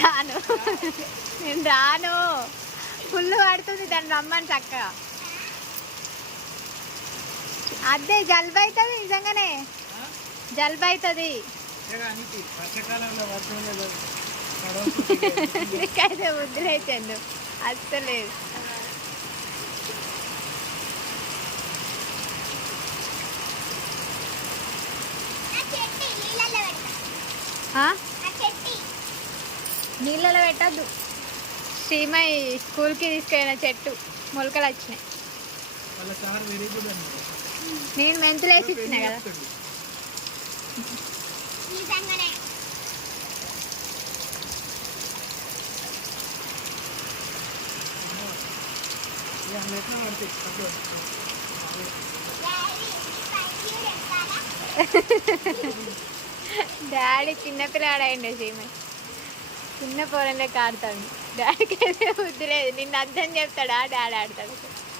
రాను నేను రాను ఫుల్ పడుతుంది దాన్ని రమ్మని చక్క అదే జలుబు అవుతుంది నిజంగానే జలుబు అవుతుంది నీకైతే వదిలేచాను అస్సలేదు Huh? నీళ్ళలో పెట్టద్దు స్కూల్ స్కూల్కి తీసుకెళ్ళిన చెట్టు మొలకలు వచ్చినాయి నేను మెంతులు వేసి ఇచ్చిన కదా డాడీ చిన్నపిల్లాడైండి సీమై చిన్న పోరంగా కాడతాడు డాడీకి అయితే వద్దులేదు నిన్ను అర్థం చెప్తాడా డాడీ ఆడతాడు